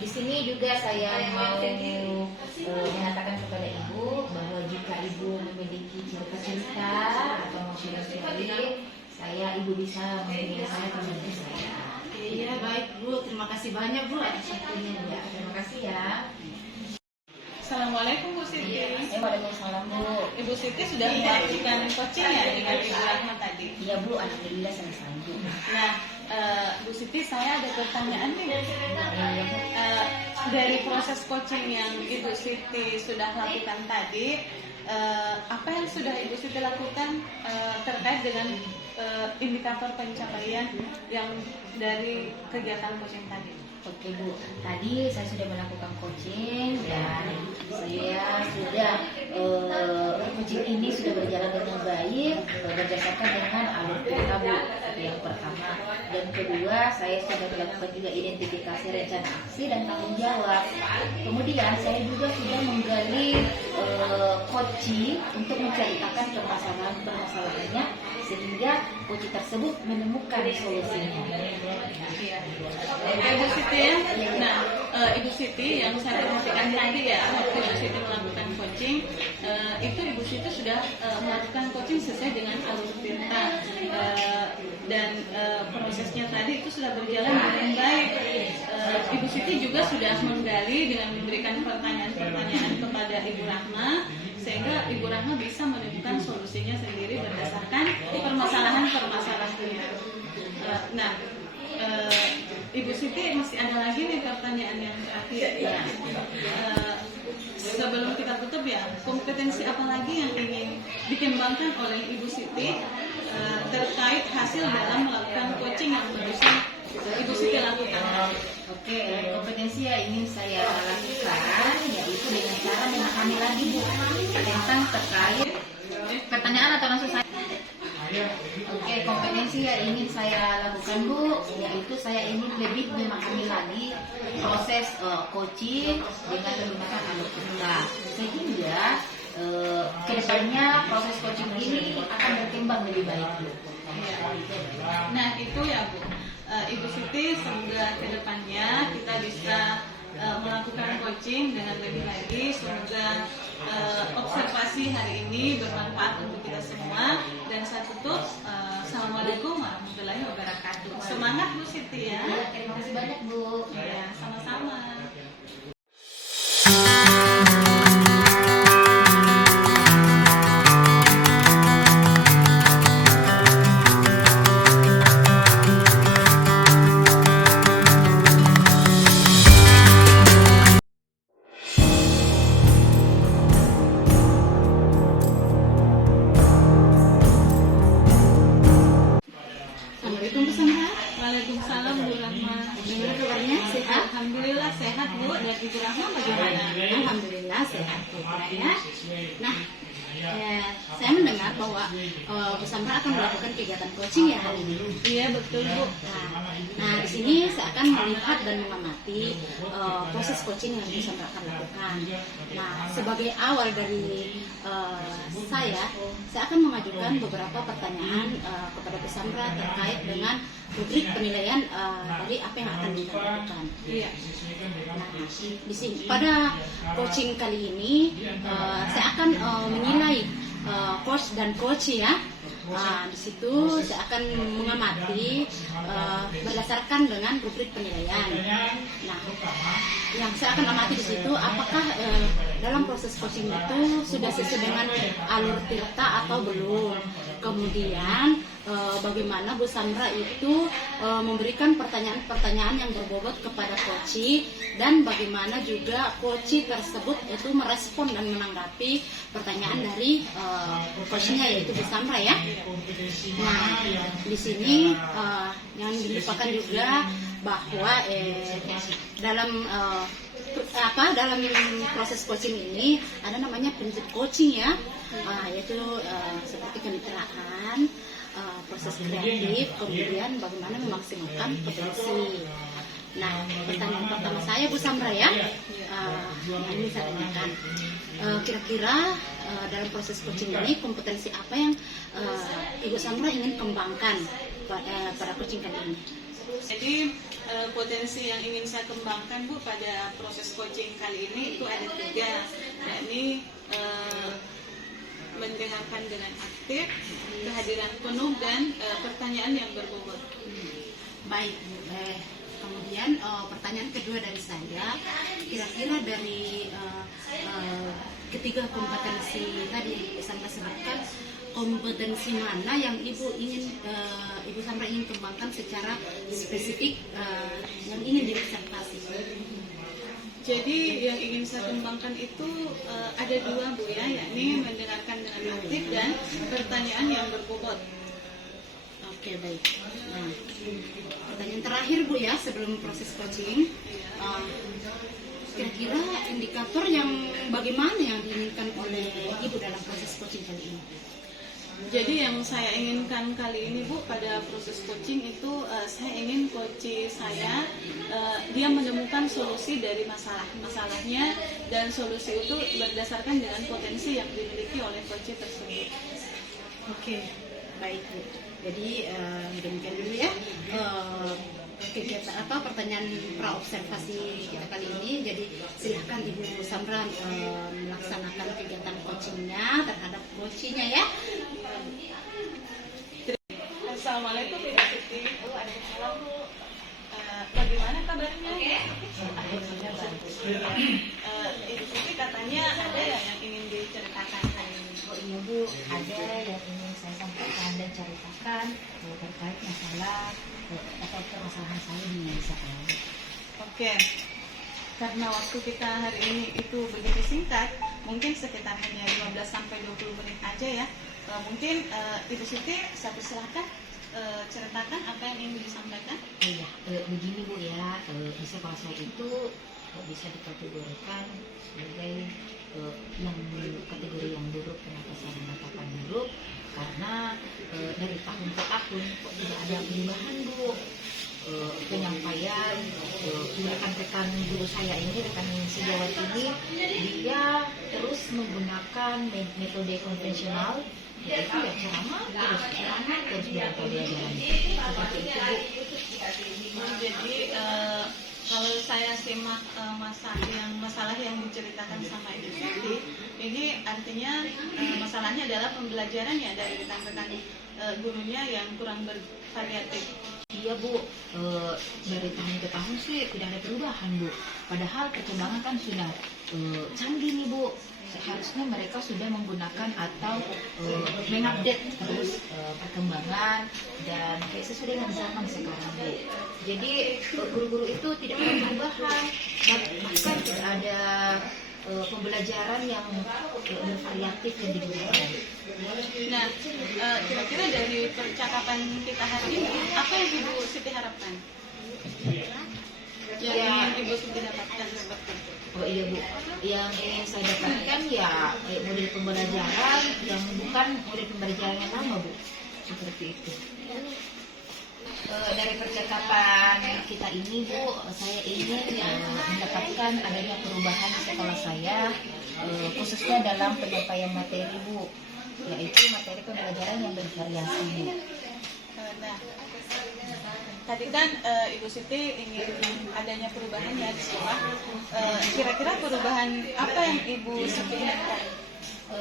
di sini juga saya mau mengatakan kepada Ibu bahwa jika Ibu memiliki cerita-cerita atau mau sharing, Ibu bisa menghubungi saya teman saya. Iya baik Bu, terima kasih banyak Bu atas waktunya. Ya, terima kasih ya. Assalamualaikum Bu Siti. Waalaikumsalam Bu. Ibu Siti sudah melakukan coaching ya dengan Ibu Rahma tadi? Iya Bu, alhamdulillah selesai Bu. Nah, Bu Siti, saya ada pertanyaan nih. Dari proses coaching yang Ibu Siti sudah lakukan tadi, apa yang sudah Ibu Siti lakukan terkait dengan indikator pencapaian yang dari kegiatan coaching tadi? Oke Bu, tadi saya sudah melakukan coaching dan saya sudah coaching ini sudah berjalan dengan baik berdasarkan dengan alur cerita Bu. Itu yang pertama. Dan kedua, saya sudah melakukan juga identifikasi rencana aksi dan tanggung jawab. Kemudian saya juga sudah menggali coaching untuk menceritakan permasalahannya sehingga coaching tersebut menemukan solusinya. Iya. Ibu Siti ya. Nah, Ibu Siti yang saya perhatikan tadi ya, waktu Ibu Siti melakukan coaching, itu Ibu Siti sudah melakukan coaching sesuai dengan alur cerita dan prosesnya tadi itu sudah berjalan dengan baik. Ibu Siti juga sudah menggali dengan memberikan pertanyaan-pertanyaan kepada Ibu Rahma sehingga Ibu Rahma bisa menemukan solusinya sendiri berdasarkan permasalahan-permasalahannya. Nah, Ibu Siti masih ada lagi nih pertanyaan yang terakhir ya. Sebelum kita tutup ya, kompetensi apa lagi yang ingin dikembangkan oleh Ibu Siti terkait hasil dalam melakukan coaching yang barusan Ibu Siti lakukan? Oke, kompetensi yang ingin saya lakukan yaitu dengan cara memahami lagi Bu tentang terkait pertanyaan atau langsung saya. Oke, kompetensi yang ingin saya lakukan Bu yaitu saya ingin lebih memahami lagi proses coaching dengan menggunakan alur cerita sehingga kedepannya proses coaching ini akan berkembang lebih baik Bu. Nah itu ya Bu, Ibu Siti semoga kedepannya kita bisa melakukan coaching dengan lebih lagi. Semoga observasi hari ini bermanfaat untuk kita semua. Dan saya tutup, Assalamualaikum warahmatullahi wabarakatuh. Semangat Bu Siti ya. Terima kasih banyak Bu. Ya, sama-sama. Assalamualaikum Bu Sandra. Waalaikumsalam Bu Rahma. Gimana kabarnya? Sehat? Alhamdulillah sehat Bu. Dan Ibu Rahma bagaimana? Alhamdulillah sehat Bu ya. Nah, saya mendengar bahwa Bu Sandra akan melakukan kegiatan coaching ya hari ini. Iya betul Bu. Nah, di sini saya akan melihat dan mengamati proses coaching yang Bu Sandra akan lakukan. Nah, sebagai awal dari saya akan mengajukan beberapa pertanyaan kepada Bu Sandra terkait dengan rubrik penilaian dari apa yang akan kita lakukan. Iya. Nah, di sini pada coaching kali ini saya akan menilai coach dan coach ya. Di situ saya akan mengamati berdasarkan dengan rubrik penilaian. Nah, yang saya akan amati di situ apakah dalam proses coaching itu sudah sesuai dengan alur cerita atau belum. Kemudian bagaimana Bu Sandra itu memberikan pertanyaan-pertanyaan yang berbobot kepada coach dan bagaimana juga coach tersebut itu merespon dan menanggapi pertanyaan dari coachnya yaitu Bu Sandra ya. Nah, di sini yang dilupakan juga bahwa dalam proses coaching ini ada namanya prinsip coaching ya, yaitu seperti kemitraan, proses kreatif, kemudian bagaimana memaksimalkan potensi. Nah, pertanyaan pertama saya Bu Sandra ya, yang ingin saya tanyakan, kira-kira dalam proses coaching ini kompetensi apa yang Ibu Sandra ingin kembangkan pada coaching kali ini? Jadi potensi yang ingin saya kembangkan Bu pada proses coaching kali ini itu ada 3, yakni mendengarkan dengan aktif, kehadiran penuh dan pertanyaan yang berbobot. Baik, kemudian pertanyaan kedua dari saya, kira-kira dari ketiga kompetensi tadi yang Ibu Sandra sebutkan, kompetensi mana yang Ibu Sandra ingin kembangkan secara spesifik yang ingin diobservasi? Jadi yang ingin saya kembangkan itu ada 2 Bu ya, yakni mendengarkan dengan aktif dan pertanyaan yang berbobot. Oke, baik. Nah, pertanyaan terakhir Bu ya sebelum proses coaching. Kira-kira indikator yang bagaimana yang diinginkan oleh Ibu dalam proses coaching kali ini? Jadi yang saya inginkan kali ini Bu pada proses coaching itu saya ingin coach saya dia menemukan solusi dari masalahnya, dan solusi itu berdasarkan dengan potensi yang dimiliki oleh coach tersebut. Oke, baik Bu. Jadi demikian dulu ya kegiatan pertanyaan pra observasi kita kali ini. Jadi silahkan Ibu Samra melaksanakan kegiatan coachingnya terhadap coachnya ya. Assalamualaikum Ibu Siti. Waalaikumsalam Bu. Bagaimana kabarnya? Alhamdulillah bagus. Ibu Siti katanya ada yang ingin diceritakan hari ini. Oh iya Bu, ada yang ingin saya sampaikan dan ceritakan terkait masalah atau permasalahan saya di sekolah. Oke. Karena waktu kita hari ini itu begitu singkat, mungkin sekitar hanya 15-20 menit aja ya. Mungkin Ibu Siti saya persilahkan ceritakan apa yang ingin disampaikan. Iya, begini Bu ya, di sekolah saya itu bisa dikategorikan sebagai kategori yang buruk. Kenapa saya mengatakan buruk? Karena dari tahun ke tahun kok tidak ada perubahan Bu. Penyampaian rekan-rekan guru saya ini, rekan sejawat ini, dia terus menggunakan metode konvensional, yaitu ya ceramah terus belajaran seperti itu Bu. Jadi kalau saya simak masalah yang diceritakan sama Ibu Siti, ini artinya masalahnya adalah pembelajaran ya dari rekan-rekan gurunya yang kurang bervariatif. Iya Bu, dari tahun ke tahun sih tidak ada perubahan Bu. Padahal perkembangan kan sudah canggih nih Bu. Seharusnya mereka sudah menggunakan atau mengupdate terus perkembangan dan kayak sesuai dengan zaman sekarang Bu. Jadi guru-guru itu tidak ada perubahan, bahkan tidak ada pembelajaran yang bervariatif yang digunakan. Nah, kira-kira dari percakapan kita hari ini, apa yang Ibu Siti harapkan? Yang ingin Ibu Siti dapatkan seperti itu? Oh iya Bu, yang ingin saya dapatkan ya model pembelajaran yang bukan model pembelajaran yang lama Bu, seperti itu. Dari percakapan kita ini Bu, saya ingin mendapatkan adanya perubahan di sekolah saya, khususnya dalam penyampaian materi Bu, yaitu materi pembelajaran yang bervariasi Bu. Nah, tadi kan Ibu Siti ingin adanya perubahan ya di sekolah. Kira-kira perubahan apa yang Ibu Siti inginkan?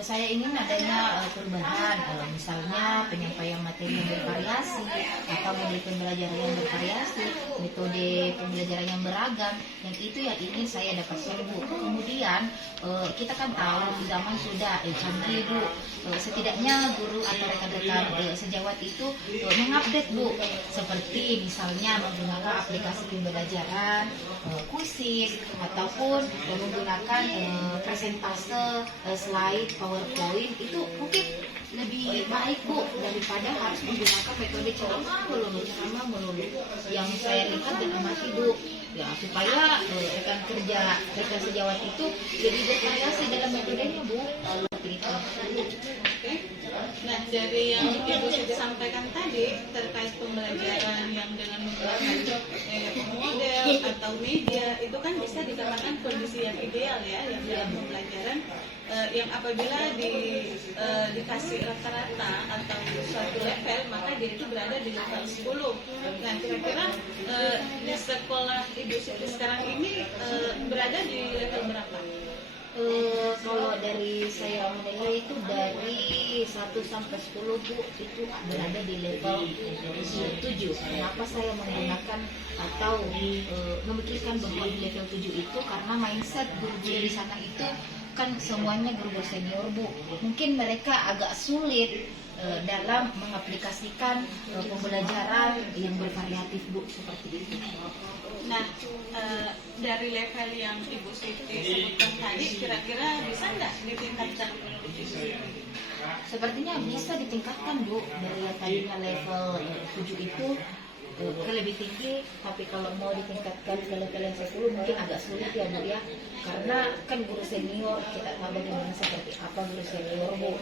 Saya ingin adanya perubahan, misalnya penyampaian materi yang bervariasi atau model pembelajaran yang bervariasi, metode pembelajaran yang beragam, yang itu yang ingin saya dapatkan Bu. Kemudian kita kan tahu zaman sudah canggih Bu, setidaknya guru atau rekan-rekan sejawat itu mengupdate Bu, seperti misalnya menggunakan aplikasi pembelajaran, kuisis, ataupun menggunakan presentase, slide, PowerPoint. Itu mungkin lebih baik Bu daripada harus menggunakan metode ceramah melulu yang saya lihat dan amati Bu, ya supaya rekan sejawat itu lebih bervariasi dalam metodenya Bu. Seperti itu. Oke. Nah, dari yang Ibu Siti sampaikan tadi terkait pembelajaran yang dengan menggunakan model atau media, itu kan bisa dikatakan kondisi yang ideal ya, yang dalam pembelajaran yang apabila dikasih rata-rata atau suatu level, maka dia itu berada di level 10. Nah, kira-kira di sekolah Ibu Siti sekarang ini berada di level berapa? Kalau dari saya menilai itu dari 1 sampai 10 Bu, itu berada di level 7. Kenapa saya menggunakan atau memikirkan bahwa di level 7 itu karena mindset guru-guru di sana itu kan semuanya guru-guru senior Bu. Mungkin mereka agak sulit dalam mengaplikasikan pembelajaran yang bervariatif Bu, seperti itu. Nah, dari level yang Ibu Siti sebutkan tadi, kira-kira bisa nggak ditingkatkan menurut Ibu Siti? Sepertinya bisa ditingkatkan Bu, dari yang tadinya level 7 itu ke lebih tinggi, tapi kalau mau ditingkatkan ke level yang 10 mungkin agak sulit ya Bu ya, karena kan guru senior kita tahu bagaimana seperti apa guru senior Bu.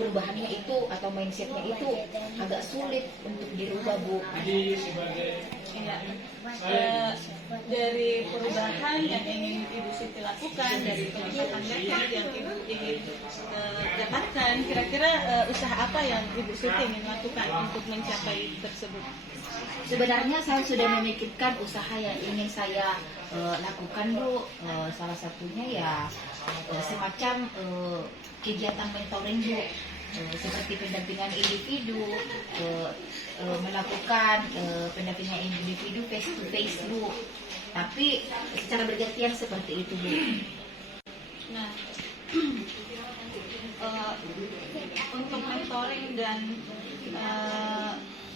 Perubahannya itu atau mindsetnya itu agak sulit untuk dirubah Bu. Ya, dari perubahan yang ingin Ibu Siti lakukan, dari peningkatan level yang Ibu ingin dapatkan, kira-kira usaha apa yang Ibu Siti ingin lakukan untuk mencapai tersebut? Sebenarnya saya sudah memikirkan usaha yang ingin saya lakukan Bu. Salah satunya ya semacam kegiatan mentoring Bu, seperti pendampingan individu, melakukan pendampingan individu face to face Bu, tapi secara bergantian seperti itu Bu. Nah, untuk mentoring dan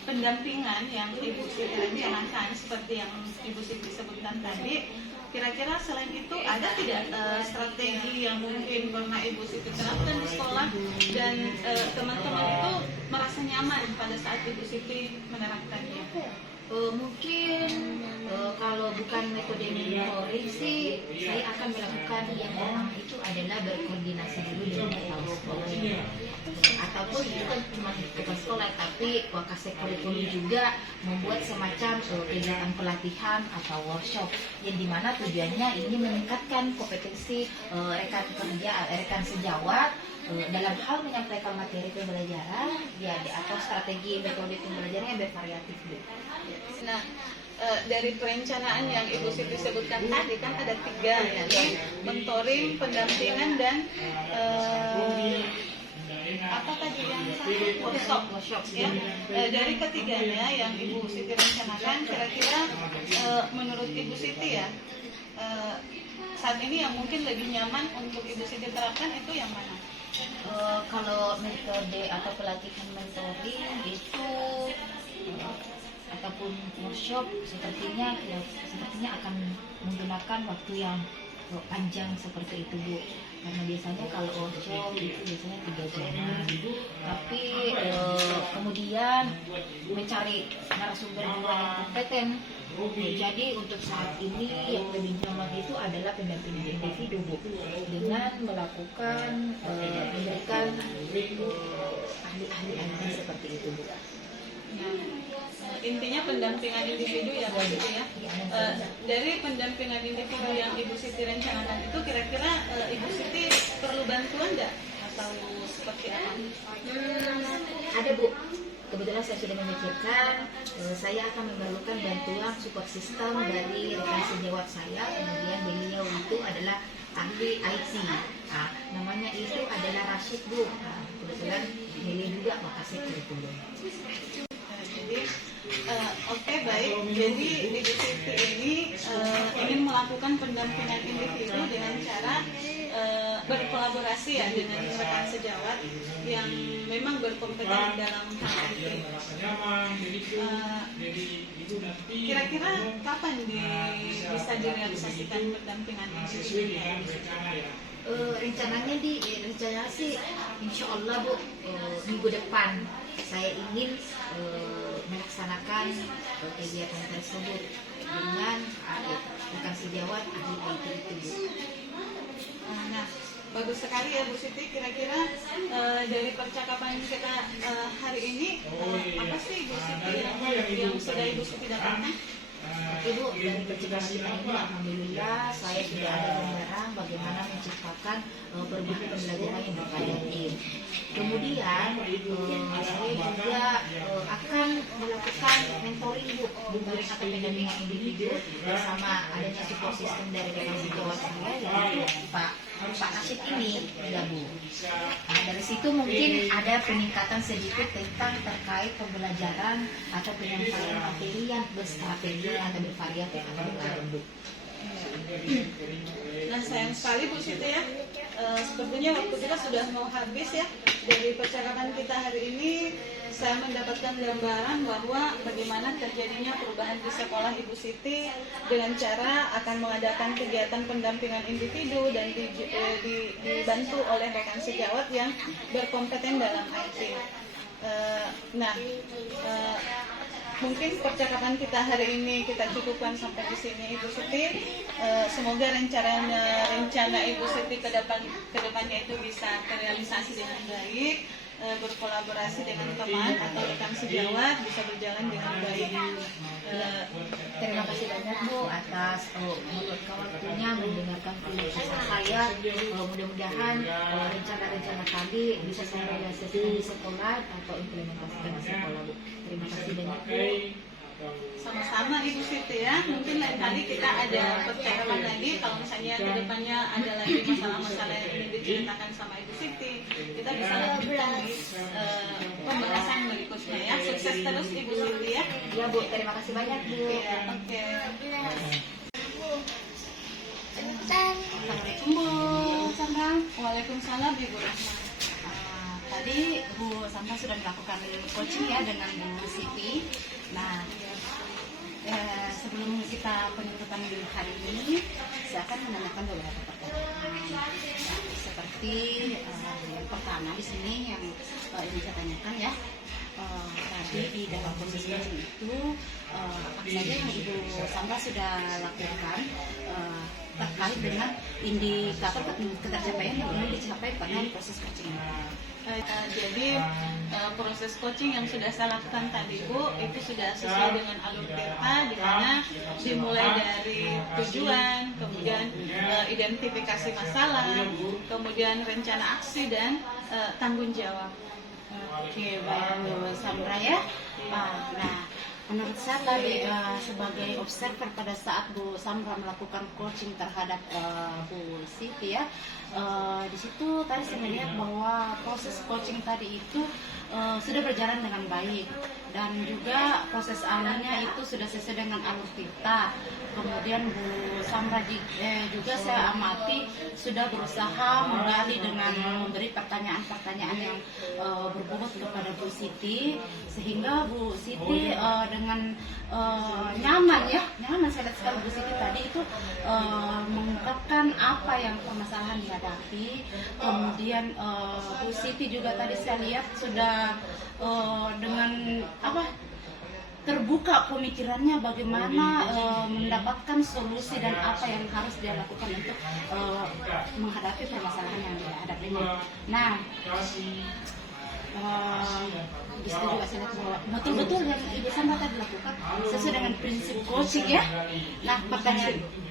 pendampingan yang Ibu Siti rencanakan seperti yang Ibu Siti sebutkan tadi, kira-kira selain itu ada tidak strategi yang mungkin pernah Ibu Siti terapkan di sekolah dan teman-teman itu merasa nyaman pada saat Ibu Siti menerapkannya? Mungkin kalau bukan metode mentoring sih, saya akan melakukan yang pertama itu adalah berkoordinasi dulu dengan kepala sekolah ya. Ataupun itu kan cuma kepala sekolah, tapi Wakasek Kurikulum juga membuat semacam kegiatan pelatihan atau workshop yang dimana tujuannya ini meningkatkan kompetensi rekan kerja, rekan sejawat dalam hal menyampaikan materi pembelajaran ya, atau strategi metode pembelajaran yang bervariatif Bu. Nah, dari perencanaan yang Ibu Siti sebutkan tadi kan ada 3, yakni mentoring, pendampingan, dan apa tadi yang workshop ya. Dari ketiganya yang Ibu Siti rencanakan, kira-kira menurut Ibu Siti ya, saat ini yang mungkin lebih nyaman untuk Ibu Siti terapkan itu yang mana? Kalau metode atau pelatihan mentoring itu ataupun workshop sepertinya akan menggunakan waktu yang panjang seperti itu Bu, karena biasanya kalau workshop itu biasanya 3 jam, tapi kemudian mencari narasumber yang kompeten. Jadi untuk saat ini yang lebih nyaman itu adalah pendampingan individu Bu, dengan melakukan memberikan ahli-ahli seperti itu Bu. Intinya pendampingan individu ya Bu Siti ya. Dari pendampingan individu yang Ibu Siti rencanakan itu, kira-kira Ibu Siti perlu bantuan nggak atau seperti apa? Ada Bu. Kebetulan saya sudah memikirkan, saya akan memerlukan bantuan support system dari rekan sejawat saya. Kemudian beliau itu adalah ahli IT. Nah, namanya itu adalah Rashid Bu. Nah, kebetulan beliau juga Wakasek Kurikulum. Jadi oke, baik. Jadi Ibu Siti ini ingin melakukan pendampingan individu dengan cara berkolaborasi ya dengan rekan sejawat yang memang berkompeten dalam hal IT. Kira-kira kapan bisa direalisasikan pendampingan individu? Rencananya sih insya Allah Bu, minggu depan saya ingin melaksanakan kegiatan tersebut dengan rekan sejawat ahli IT itu Bu. Nah, bagus sekali ya Bu Siti. Kira-kira dari percakapan kita hari ini, apa sih Bu Siti yang sudah Ibu Siti dapatkan? Ibu, dari percakapan kita ini alhamdulillah saya sudah ada gambaran bagaimana menciptakan pergub pembelajaran yang bervariatif. Kemudian saya juga akan melakukan mentoring Bu, mentoring atau pendampingan individu bersama adanya support system dari rekan sejawat saya, yaitu Pak Rashid ini ya Bu. Nah, dari situ mungkin ada peningkatan sedikit tentang terkait pembelajaran atau penyampaian materi yang berstrategi atau bervariatif atau beragam Bu. Nah, sayang sekali Bu Siti ya, sepertinya waktu kita sudah mau habis ya. Dari percakapan kita hari ini saya mendapatkan gambaran bahwa bagaimana terjadinya perubahan di sekolah Ibu Siti dengan cara akan mengadakan kegiatan pendampingan individu dan dibantu oleh rekan sejawat yang berkompeten dalam IT. Mungkin percakapan kita hari ini kita cukupkan sampai di sini Ibu Siti. Semoga rencana Ibu Siti kedepannya itu bisa terrealisasi dengan baik, berkolaborasi dengan teman atau rekan sejawat bisa berjalan dengan baik. Terima kasih banyak Bu atas waktunya mendengarkan keluh kesah saya. Mudah-mudahan rencana-rencana tadi bisa saya realisasi di sekolah atau implementasikan di sekolah Bu. Terima kasih banyak Bu. Sama-sama Ibu Siti ya. Mungkin lain kali kita ada percakapan lagi. Kalau misalnya kedepannya ada lagi masalah-masalah yang ingin diceritakan sama Ibu Siti, kita bisa lanjutkan di pembahasan berikutnya ya. Sukses terus Ibu Siti ya. Ya Bu, terima kasih banyak Bu. Ya, oke. Assalamualaikum Bu Sandra. Waalaikumsalam Ibu Rahma. Tadi Bu Sandra sudah melakukan coaching ya dengan Bu Siti. Nah, sebelum kita penuntutan hari ini, saya akan menanyakan beberapa pertanyaan. Seperti yang pertama di sini yang ingin saya tanyakan ya. Tadi di dalam proses coaching itu apa saja yang Ibu Sandra sudah lakukan terkait dengan indikator ketercapaian yang ingin dicapai pada proses coaching. Jadi proses coaching yang sudah saya lakukan tadi Bu itu sudah sesuai dengan alur peta, di mana dimulai dari tujuan, kemudian identifikasi masalah, kemudian rencana aksi dan tanggung jawab. Oke, baik Bu Sandra ya. Nah, menurut saya tadi sebagai observer pada saat Bu Sandra melakukan coaching terhadap Bu Siti ya, di situ tadi saya melihat bahwa proses coaching tadi itu sudah berjalan dengan baik dan juga proses alurnya itu sudah sesuai dengan alur kita. Kemudian Bu Sandra juga saya amati sudah berusaha menggali dengan memberi pertanyaan-pertanyaan yang berbobot kepada Bu Siti, sehingga Bu Siti dengan nyaman saya lihat sekali Bu Siti tadi itu mengungkapkan apa yang permasalahan dihadapi. Kemudian Bu Siti juga tadi saya lihat sudah dengan terbuka pemikirannya bagaimana mendapatkan solusi dan apa yang harus dia lakukan untuk menghadapi permasalahan yang dihadapinya. Nah, di situ juga saya lihat bahwa betul-betul yang Ibu Sandra tadi lakukan sesuai dengan prinsip coaching ya. Nah,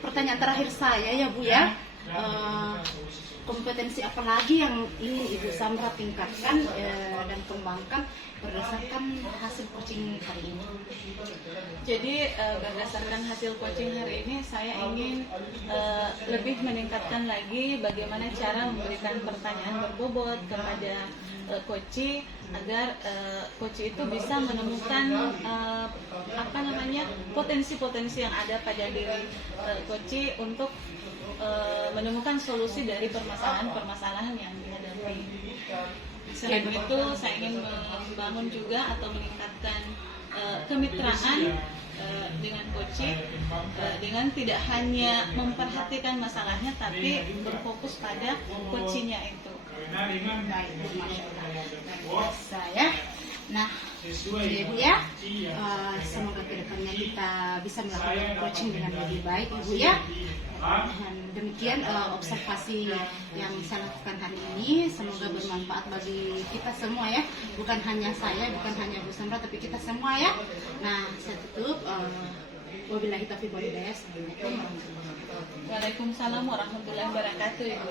pertanyaan terakhir saya ya Bu ya, kompetensi apa lagi yang ingin Ibu Sandra tingkatkan dan kembangkan berdasarkan hasil coaching hari ini? Jadi berdasarkan hasil coaching hari ini saya ingin lebih meningkatkan lagi bagaimana cara memberikan pertanyaan berbobot kepada coach agar coach itu bisa menemukan potensi-potensi yang ada pada diri coach untuk menemukan solusi dari permasalahan-permasalahan yang dihadapi. Selain itu, saya ingin membangun juga atau meningkatkan kemitraan dengan coach dengan tidak hanya memperhatikan masalahnya, tapi berfokus pada coachnya itu. Baik, Masya Allah. Saya, nah, Ibu ya, semoga kedepannya kita bisa melakukan coaching dengan lebih baik, Ibu ya. Dan demikian observasi yang saya lakukan hari ini, semoga bermanfaat bagi kita semua ya, bukan hanya saya, bukan hanya Bu Sandra, tapi kita semua ya. Nah, saya tutup. Wabillahi taufiq wal hidayah. Assalamualaikum warahmatullahi wabarakatuh. Waalaikumsalam warahmatullahi wabarakatuh Ibu.